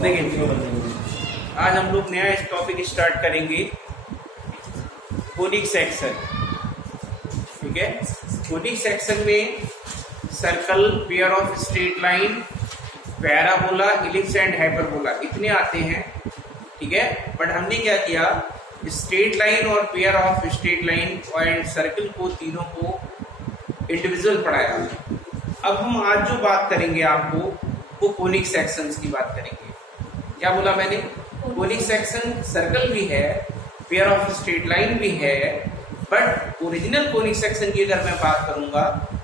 देखिए, आज हम लोग नया टॉपिक स्टार्ट करेंगे, कोनिक सेक्शन। ठीक है, कोनिक सेक्शन में circle, pair of straight line, parabola, ellipse and hyperbola इतने आते हैं। ठीक है, बट हमने क्या किया, स्ट्रेट लाइन और pair of straight line and circle को, तीनों को इंडिविजुअल पढ़ाया। अब हम आज जो बात करेंगे आपको, वो कोनिक सेक्शंस की बात करेंगे। क्या बोला मैंने? कोनिक सेक्शन सर्कल भी है, पेयर ऑफ स्ट्रेट लाइन भी है, बट ओरिजिनल कोनिक सेक्शन की अगर मैं बात करूंगा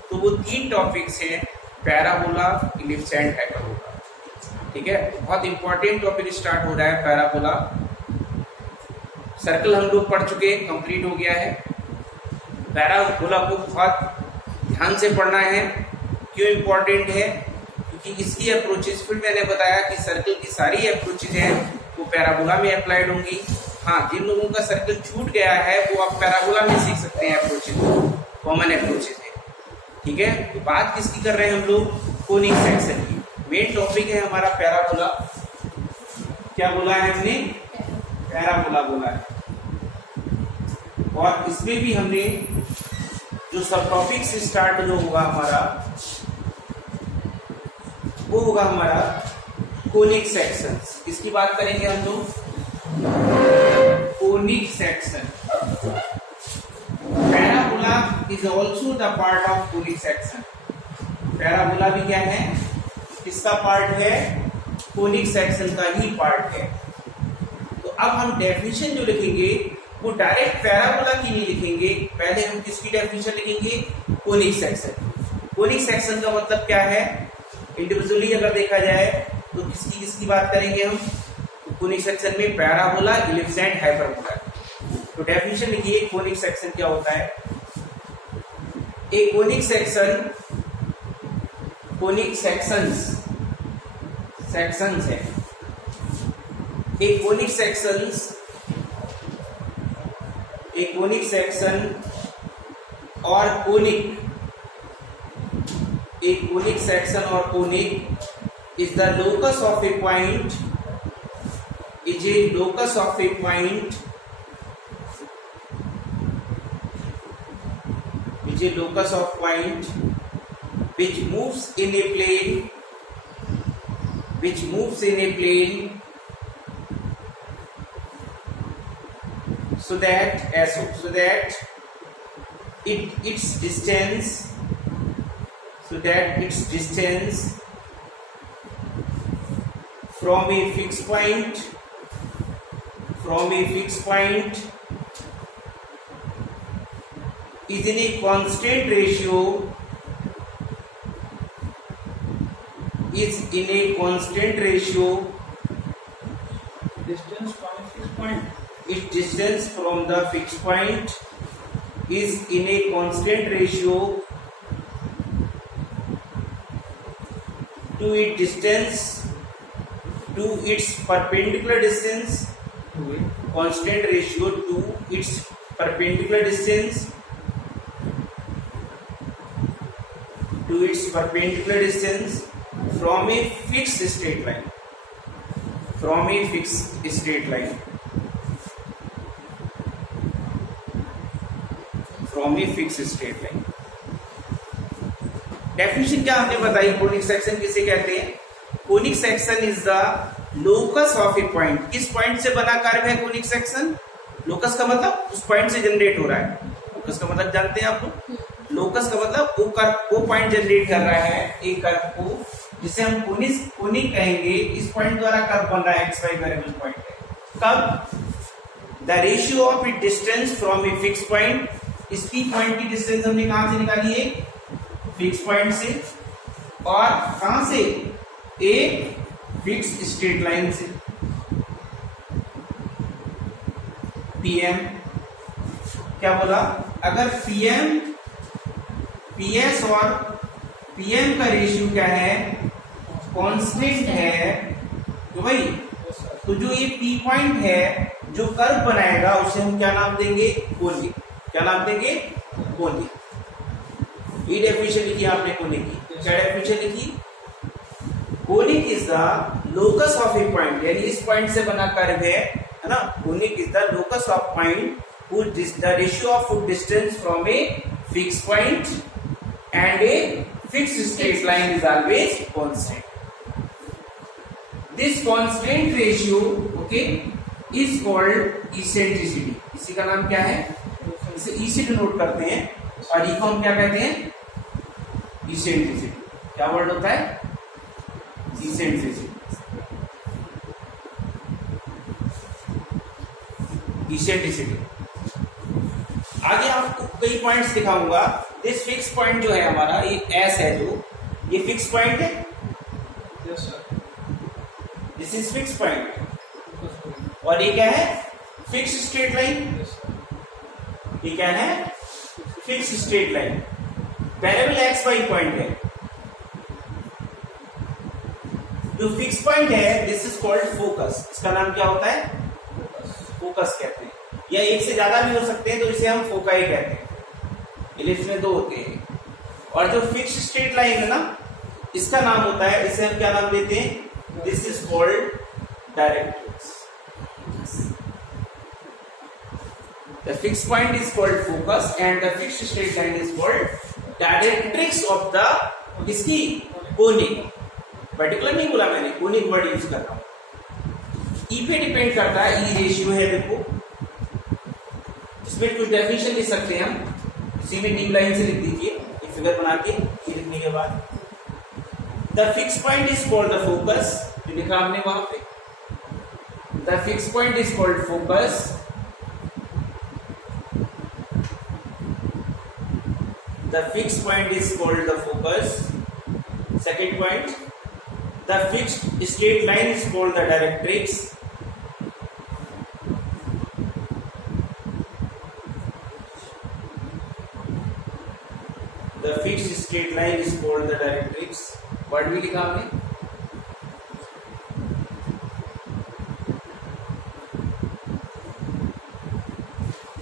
तो वो तीन टॉपिक्स हैं, पैराबोला, इलिप्स एंड हाइपरबोला। ठीक है, बहुत इंपॉर्टेंट टॉपिक स्टार्ट हो रहा है पैराबोला। सर्कल हम लोग पढ़ चुके, कंप्लीट हो गया है। पैराबोला को बहुत ध्यान से पढ़ना है। क्यों इंपॉर्टेंट है? क्योंकि इसकी अप्रोचेस, फिर मैंने बताया कि सर्कल की सारी अप्रोचेज हैं वो पैराबोला में अप्लाइड होंगी। हाँ, जिन लोगों का सर्कल छूट गया है वो आप पैराबोला में सीख सकते हैं अप्रोचेज, कॉमन अप्रोचेज है। ठीक है, तो बात किसकी कर रहे हैं हम लोग? कोनिक सेक्शन की। मेन टॉपिक है हमारा पैराबोला। क्या बोला है हमने? पैराबोला बोला है। और इसमें भी हमने जो सब टॉपिक से स्टार्ट जो होगा हमारा, वो होगा हमारा कोनिक सेक्शंस। किसकी बात करेंगे हम लोग? Conic section. Parabola is also the part of conic section. Parabola भी क्या है? किसका पार्ट है? कोनिक सेक्शन का ही पार्ट है। तो अब हम डेफिनेशन जो लिखेंगे वो डायरेक्ट पैराबोला की नहीं लिखेंगे, पहले हम किसकी डेफिनेशन लिखेंगे? Conic section. कोनिक सेक्शन का मतलब क्या है? इंडिविजुअली अगर देखा जाए तो किसकी किसकी बात करेंगे हम? तो कोनिक सेक्शन में पैराबोला, इलिप्स एंड हाइपरबोला। तो डेफिनेशन लिखिए, कोनिक सेक्शन क्या होता है? एक कोनिक सेक्शन, कोनिक सेक्शंस है। एक कोनिक सेक्शंस, एक कोनिक सेक्शन और कोनिक, एक कोनिक सेक्शन और conic is the locus of A point, is a locus of A point, is a locus of point which moves in a plane, which moves in a plane so that its distance from a fixed point is in a constant ratio, distance from a fixed point, its distance from the fixed point is in a constant ratio to its distance, to its perpendicular distance, constant ratio to its perpendicular distance, from a fixed straight line, from a fixed straight line, from a fixed straight line। Definition क्या हमने बताई? Conic section किसे कहते हैं? Conic section is the locus of A point. किस point से बना curve है कोनिक सेक्शन? लोकस का मतलब उस पॉइंट से जनरेट हो रहा है। लोकस का मतलब जानते हैं आप लोग? लोकस का मतलब वो कर्व, वो पॉइंट जनरेट कर रहा है एक कर्व को, जिसे हम कोनिक कहेंगे। इस पॉइंट द्वारा कर्व बन रहा है, एक्स वाई वेरिएबल पॉइंट है। कब? The ratio of it distance from a fix point. इस पी पॉइंट की डिस्टेंस हमने कहां से निकाली है? फिक्स पॉइंट से। और कहां से? एक फिक्स स्ट्रेट लाइन से, पीएम। क्या बोला? अगर पीएम, पीएस और पीएम का रेशियो क्या है? कांस्टेंट है। तो भाई, तो जो ये पी पॉइंट है जो कर्व बनाएगा उसे हम क्या नाम देंगे? कोनिक। क्या नाम देंगे? कोनिक। ये डेफिनेशन लिखी आपने कोनिक की। क्या डेफिनेशन लिखी? Conic is the locus of A point, यानी इस पॉइंट से बना कर्व है ना, conic is the locus of point who the ratio of foot distance from a fixed point and a fixed straight line is always constant. This constant ratio, okay, is called eccentricity. इसी का नाम क्या है? इसे E से denote करते हैं और E को हम क्या कहते हैं? Eccentricity. क्या वर्ड होता है? Eccentricity. Eccentricity. आगे आपको कई पॉइंट्स दिखाऊंगा। दिस फिक्स पॉइंट जो है हमारा, ये एस है, जो ये फिक्स पॉइंट है। Yes sir, this is fix point. और ये क्या है? Fix straight line. ये क्या है? Fix straight line. Variable X Y point है। जो फिक्स पॉइंट है, दिस इज कॉल्ड फोकस। इसका नाम क्या होता है? फोकस कहते हैं, या एक से ज्यादा भी हो सकते हैं, तो इसे हम फोकाई कहते हैं। इलिप्स में 2 होते हैं। और जो फिक्स स्ट्रेट लाइन है ना, इसका नाम होता है, इसे हम क्या नाम देते हैं? This is called directrix. The fix point is called focus and the fix straight line is called directrix of the इसकी कोनिक। पर्टिकुलर नहीं बोला मैंने, कोनिक वर्ड यूज कर रहा हूं। ई पे डिपेंड करता है, ई रेशियो है, देखो इसमें कुछ डेफिनेशन लिख सकते हैं हम, इसी में नीम लाइन से लिख दीजिए, एक फिगर बना के ये लिखने के बाद। The fix point is called the focus, जो लिखा हमने वहां पे। The fix point is called focus. The fix point is called the focus. Second point, the fixed straight line is called the directrix. The fixed straight line is called the directrix. Word भी लिखा हमने।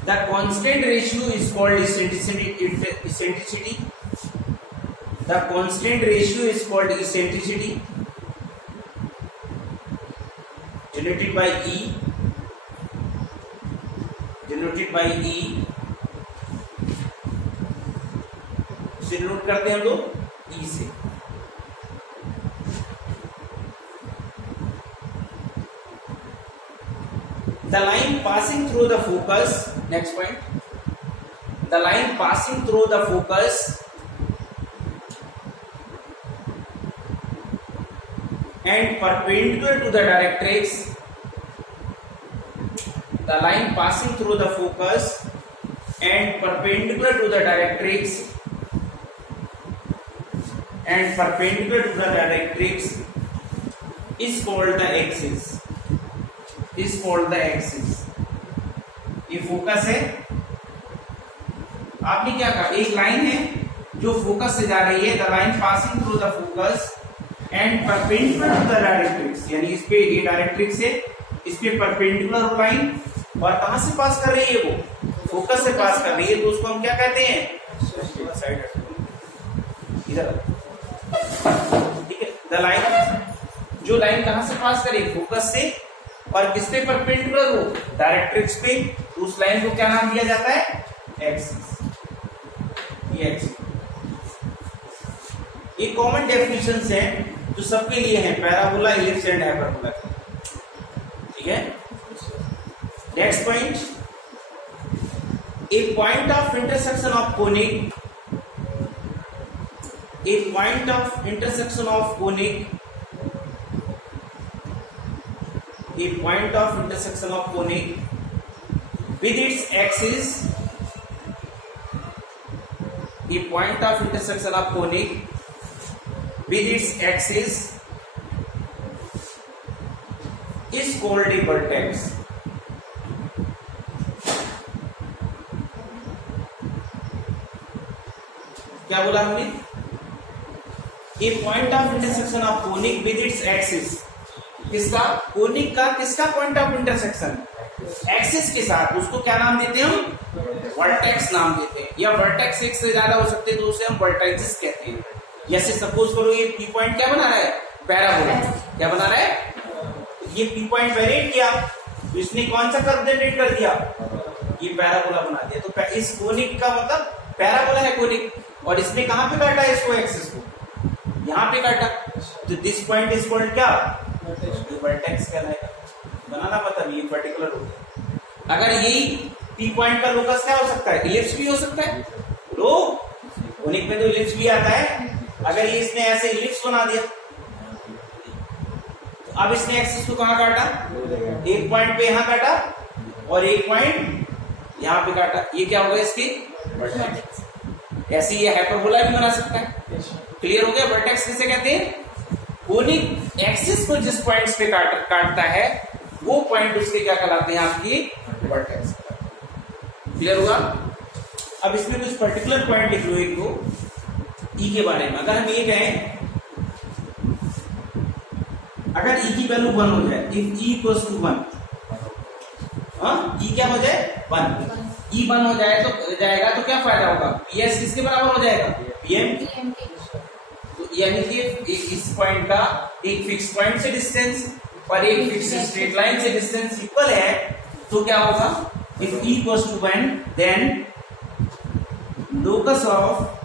The constant ratio is called eccentricity. The constant ratio is called eccentricity, denoted by E. Denoted by E. Denote करते हैं हम लोग E से। The line passing through the focus, next point, the line passing through the focus and perpendicular to the directrix. The line passing through the focus and perpendicular to the directrix and perpendicular to the directrix is called the axis. Is called the axis. ये focus है। आपने क्या कहा? एक line है जो focus से जा रही है। The line passing through the focus and perpendicular to the directrix, यानी इस पे ये डायरेक्ट्रिक्स है, इस पे परपेंडिकुलर लाइन, और कहां से पास कर रही है? वो फोकस से पास कर रही है, तो उसको हम क्या कहते हैं? इधर, ठीक है। द लाइन, जो लाइन कहां से पास करे? फोकस से, और किस पे परपेंडिकुलर हो? डायरेक्ट्रिक्स पे, तो उस लाइन को क्या नाम दिया जाता है? एक्सिस। ये एक्सिस। ये कॉमन डेफिनेशंस हैं जो सबके लिए हैं, पैराबोला, इलिप्स एंड हाइपरबोला। ठीक है। Next point, A point of intersection of conic, a point of intersection of conic, a point of intersection of conic with its axis, a point of intersection of conic with its axis is called a vertex. क्या बोला हमने? A point of intersection of conic with its axis. किसका? Conic का किसका point of intersection? Axis के साथ। उसको क्या नाम देते हैं हम? वर्टेक्स नाम देते हैं, या वर्टेक्स एक से ज्यादा हो सकते हैं तो उसे हम वर्टाइसिस कहते हैं। जैसे सपोज करो ये पी पॉइंट क्या बना रहा है? पैराबोला। क्या बना रहा है? ये पी पॉइंट वेरिएट किया तो इसने कौन सा कर्व जनरेट कर दिया, ये पैराबोला बना दिया। तो इस कोनिक का मतलब पैराबोला है कोनिक, और इसने कहां पे काटा है इसको, एक्सिस को यहां पे काटा, तो दिस पॉइंट इज कॉल्ड क्या, वर्टेक्स कहलाएगा। बनाना मतलब ये पर्टिकुलर हो गया। अगर यही पी पॉइंट का लोकस क्या हो सकता है, इलिप्स भी हो सकता है, तो कोनिक में तो इलिप्स भी आता है। अगर ये इसने ऐसे इलिप्स बना दिया तो अब इसने एक्सिस को कहां काटा, एक पॉइंट पे यहां काटा और एक पॉइंट यहां पे काटा, ये क्या होगा इसकी वर्टेक्स। ऐसे ये हाइपरबोला भी बना सकता है। क्लियर हो गया। वर्टेक्स किसे कहते हैं, कोनिक एक्सिस को जिस पॉइंट्स पे काटता है वो पॉइंट उसके क्या कहलाते हैं, आपकी वर्टेक्स। क्लियर हुआ। अब इसमें कुछ पर्टिकुलर पॉइंट लिख लो एक दो ई के बारे में। अगर हम ये कहें, अगर ई की वैल्यू 1 हो जाए, इफ ई इक्वल्स टू 1, ई क्या हो जाए 1, ई 1 हो जाए तो जाएगा तो क्या फायदा होगा, पीएस किसके बराबर हो जाएगा, पीएम के। तो यानी कि इस पॉइंट का एक फिक्स पॉइंट से डिस्टेंस और एक फिक्स स्ट्रेट लाइन से डिस्टेंस इक्वल है, तो क्या होगा, if E equals to 1 then locus of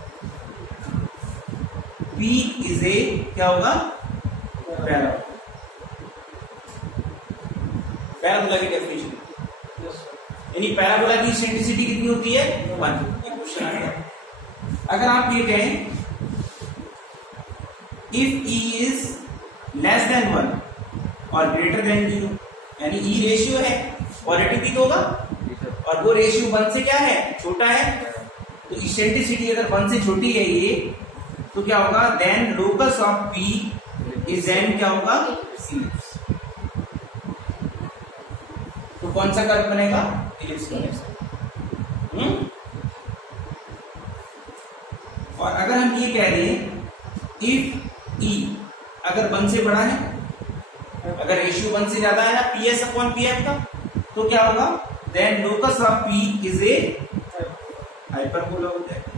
P is a क्या होगा, पैराबोला। पैराबोला की डेफिनेशन, यानी पैराबोला की इसेंट्रिसिटी कितनी होती है 1। ये क्वेश्चन आ गया। अगर आप ये कहें if E is less than 1 और ग्रेटर देन 0, यानी E रेशियो है, पॉजिटिव भी तो होगा, और वो रेशियो 1 से क्या है, छोटा है, तो इसेंट्रिसिटी अगर 1 से छोटी है ये, तो क्या होगा, then locus of P is an क्या होगा, इलिप्स। तो कौन सा कर्व बनेगा, इलिप्स बनेगा। और अगर हम ये कह दें इफ E अगर 1 से बड़ा है, अगर रेशियो 1 से ज्यादा है ना PS अपॉन PM का, तो क्या होगा, then locus of P is a hyperbola हो जाएगा।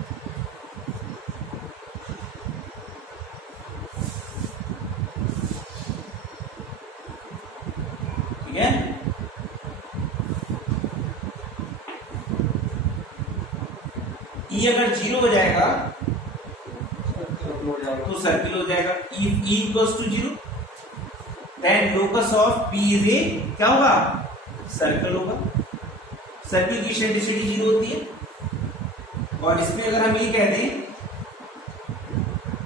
ठीक है। E अगर 0 हो जाएगा तो सर्किल हो जाएगा। If E equals to 0 then locus of P is a क्या होगा, सर्कल होगा। सर्किल की इसेंट्रिसिटी 0 होती है। और इसमें अगर हम ये कह दें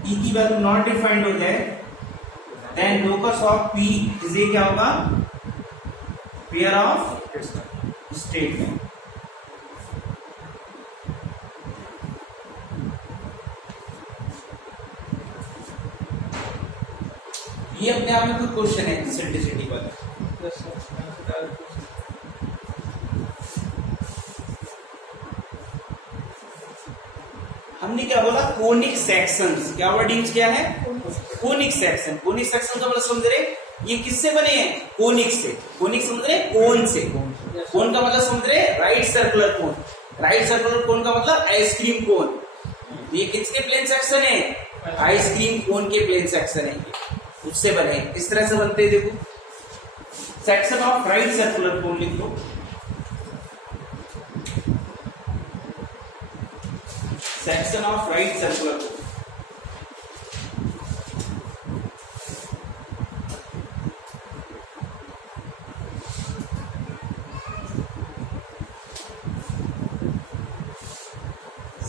E की वैल्यू नॉट डिफाइंड हो जाए, then locus of P is a क्या होगा, पेयर ऑफ स्ट्रेट लाइन। ये अपने आप में कोई क्वेश्चन है इसेंट्रिसिटी वाला। हमने क्या बोला, कोनिक सेक्शंस, क्या वर्ड यूज किया है, कोनिक सेक्शन। कोनिक सेक्शन का मतलब समझ रहे, ये किससे बने हैं, कोनिक से। कोनिक समझ रहे, कोन से। कोन का मतलब समझ रहे, राइट सर्कुलर कोन। राइट सर्कुलर कोन का मतलब आइसक्रीम कोन। ये किसके प्लेन सेक्शन है, आइसक्रीम कोन के प्लेन सेक्शन है, उससे बने। इस तरह से बनते हैं, देखो, सेक्शन ऑफ राइट सर्कुलर कोन लिख दो। Section of right circular cone,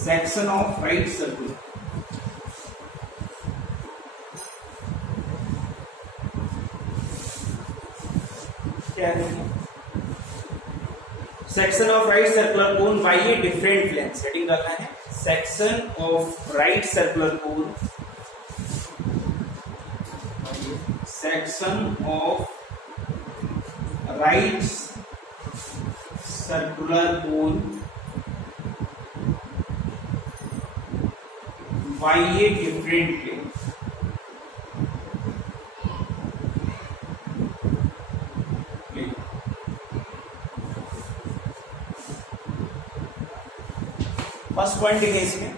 section of right circular, क्या है, section of right circular cone bye a different length. Heading डालना है, section of right circular cone, section of right circular cone by a different plane। First point है इसमें,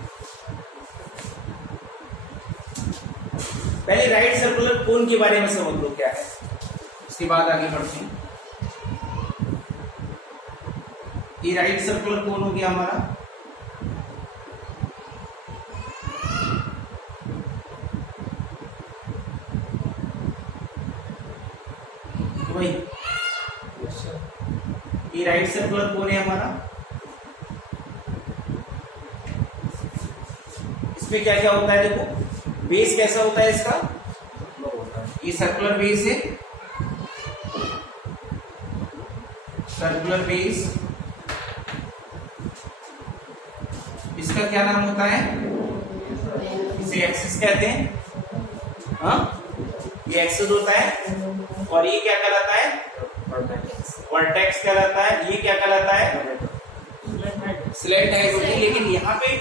पहले right circular कोन के बारे में समझ लो क्या है। इसके बाद आगे बढ़ते हैं। ये राइट सर्कुलर कोन हो गया हमारा। तो भाई ये राइट सर्कुलर कोन है हमारा। इसमें क्या क्या होता है देखो, बेस कैसा होता है इसका, ये सर्कुलर बेस है, सर्कुलर बेस। इसका क्या नाम होता है, इसे एक्सिस कहते हैं। हाँ, ये एक्सिस होता है। और ये क्या कहलाता है, वर्टेक्स कहलाता है। ये क्या कहलाता है, स्लेंट हाइट होती है, लेकिन यहाँ पे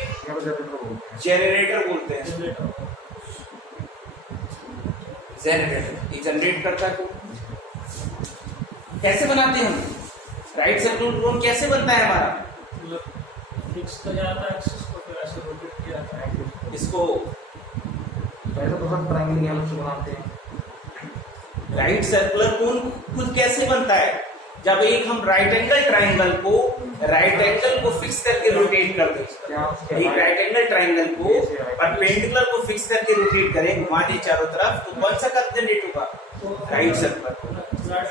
जनरेटर बोलते हैं। जनरेटर, ये जनरेट करता है। कैसे बनाते हैं हम राइट सर्कुलर कोन, कैसे बनता है हमारा, फिक्स किया जाता है एक्सिस को, फिर ऐसे रोटेट किया जाता है इसको। ऐसा तो सब ट्रायंगल की हेल्प से बनाते हैं। राइट सर्कुलर कोन खुद कैसे बनता है, जब एक हम राइट एंगल ट्राइंगल को फिक्स करके रोटेट कर दें। एक राइट एंगल ट्राइंगल को परपेंडिकुलर को फिक्स करके रोटेट करें, घुमा दें चारों तरफ, तो कौन सा कर्व जनरेट होगा, right circular,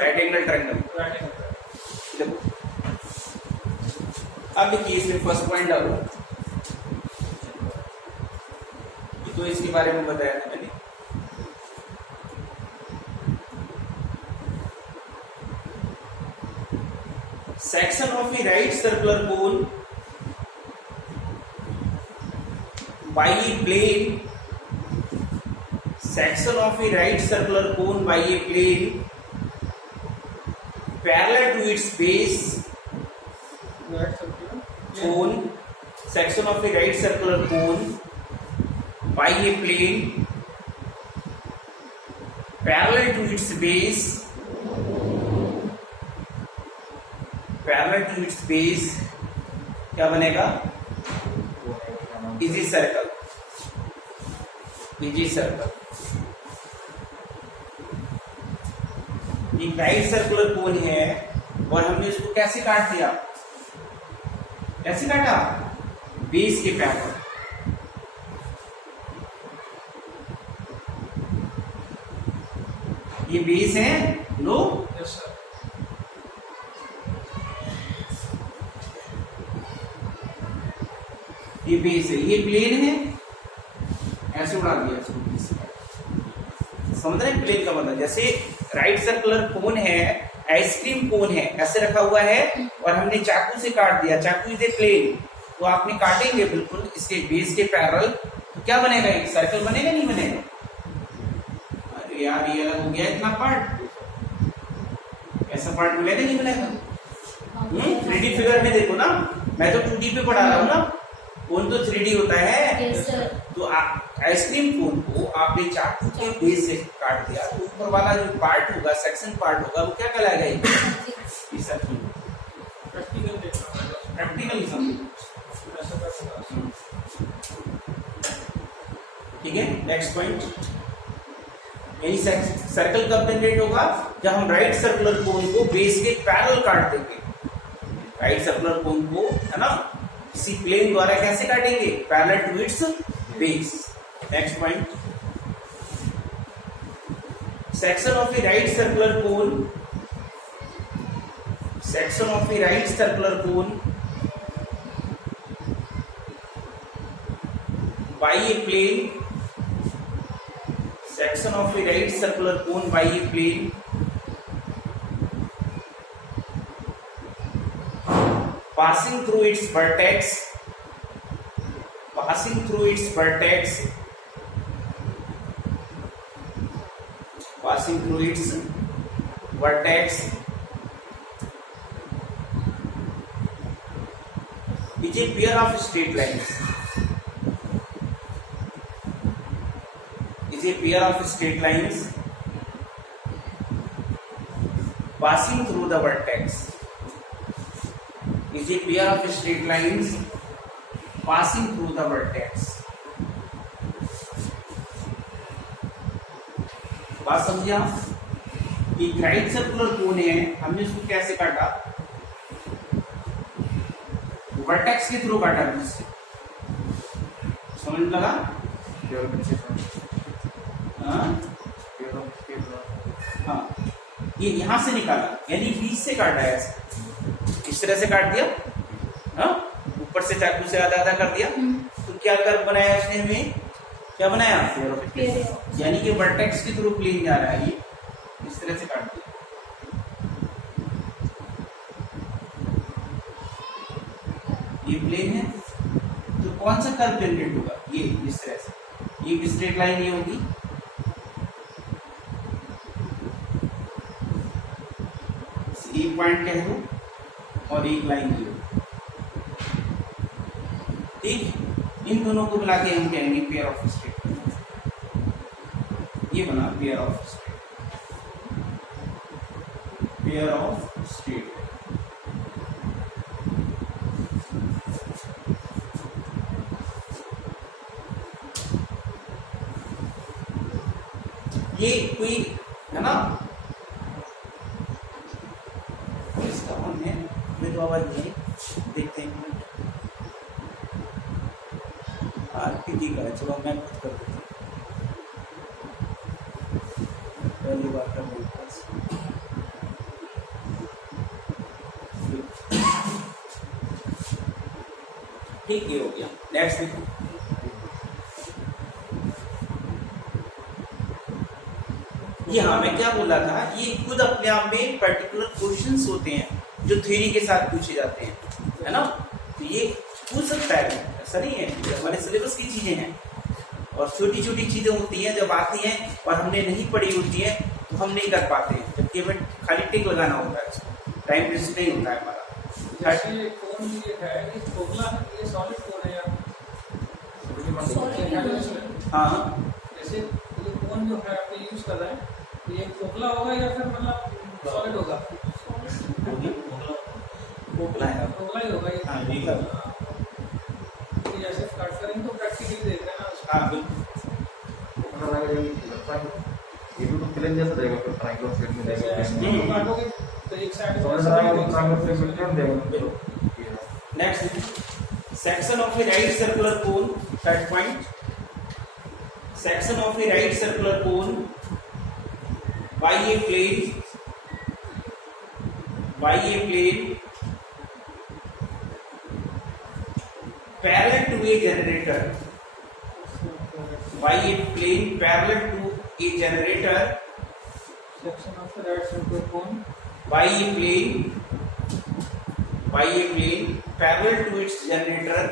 right angle triangle. देखो अब देखिए इसमें फर्स्ट पॉइंट अब ये तो इसके बारे में बताया था मैंने। Section of a right circular cone by a plane, section of a right circular cone by a plane parallel to its base, cone, section of a right circular cone by a plane parallel to its base, parallel to its base क्या बनेगा, easy circle, easy circle. एक right circular कोन है और हमने इसको कैसे काट दिया, कैसे काटा, बेस के पैरेलल। ये बेस है लो, यस सर, ये बेस है, ये प्लेन है, ऐसे उड़ा दिया इसको। समझ रहे हैं प्लेन का मतलब, जैसे राइट सर्कुलर कोन है, आइसक्रीम कोन है, ऐसे रखा हुआ है और हमने चाकू से काट दिया, चाकू इज ए प्लेन, तो आपने काटेंगे बिल्कुल इसके बेस के पैरेलल, तो क्या बनेगा, एक सर्कल बनेगा, नहीं बनेगा। अरे यार ये अलग हो गया इतना पार्ट, ऐसा पार्ट मिलेगा नहीं मिलेगा। 3D फिगर में देखो ना, मैं तो 2D पे पढ़ा रहा हूँ ना, कोन तो 3D होता है। yes, तो आइसक्रीम कोन को आपने चाकू के बेस से काट दिया, तो ऊपर वाला जो पार्ट होगा, सेक्शन पार्ट होगा, वो क्या कहलाएगा, ये सर्कल। प्रैक्टिकल देखना, प्रैक्टिकली समझो, ऐसा कर सकता हूं। ठीक है। नेक्स्ट पॉइंट, यही सर्कल कब जनरेट होगा, जब हम राइट सर्कुलर कोन को बेस के पैरेलल काट देंगे। राइट सर्कुलर कोन को, है ना, इसी प्लेन द्वारा कैसे काटेंगे, parallel to its base. Next point, section of a right circular cone, section of a right circular cone by a plane, section of a right circular cone by a plane passing through its vertex, passing through its vertex, passing through its vertex is a pair of straight lines, is a pair of straight lines passing through the vertex, is a pair of straight lines passing through the vertex। बात समझिए आप, एक right circular कोन है, हमने उसको कैसे काटा, vertex के थ्रू काटा जिससे, समझ लगा? हाँ, ये यहां से निकाला यानी बीच से काटा है, ऐसे इस तरह से काट दिया, हाँ, ऊपर से चाकू से आधा आधा कर दिया, तो क्या कर्व बनाया उसने, हमें क्या बनाया, यानी कि वर्टेक्स के थ्रू प्लेन जा रहा है, ये इस तरह से काट दिया। ये प्लेन है तो कौन सा कर्व जनरेट होगा, ये इस तरह से, ये स्ट्रेट लाइन ये होगी, एक पॉइंट कह दो और एक लाइन ये होगी, ठीक। इन दोनों को मिला के हम कहेंगे पेयर ऑफ स्ट्रेट, ये बना pair of straight, pair of straight. ये कोई है ना, इसका ऑन है, मैं तो आवाज नहीं देखते हैं, ठीक है, चलो मैं खुद कर देता हूँ, पहली बार कर रहा हूँ, ठीक, ये हो गया। नेक्स्ट देखो, ये हाँ मैं क्या बोला था, ये खुद अपने आप में पर्टिकुलर क्वेश्चंस होते हैं जो थ्योरी के साथ पूछे जाते हैं, है ना, तो ये पूछ सकता है, ऐसा नहीं है, हमारे सिलेबस की चीजें हैं, और छोटी छोटी चीजें होती हैं जब आती हैं और हमने नहीं पढ़ी होती है तो हम नहीं कर पाते हैं, जबकि हमें खाली टिक लगाना होता है, टाइम वेस्ट नहीं होता है हमारा। जैसे कोन ये है, ये खोखला है, ये सॉलिड कोन है, हाँ, जैसे ये कोन जो है आपने यूज कर रहे हैं, ये खोखला होगा या फिर मतलब सॉलिड होगा, खोखला है, खोखला ही होगा ये, हाँ, ठीक है, जैसे कट करेंगे तो प्रैक्टिकली देख रहे हैं ना उसको। हाँ बिल्कुल, ये भी तो प्लेन जैसा देगा, फिर ट्रायंगुलर शेप में जैसे देगा, ऐसे काटोगे तो एक साइड तो ट्रायंगुलर शेप में क्यों देगा? Next, section of a right circular cone, third point, section of a right circular cone by a plane parallel to a generator, by a plane parallel to a generator, section of the right circular cone, by a plane parallel to its generator,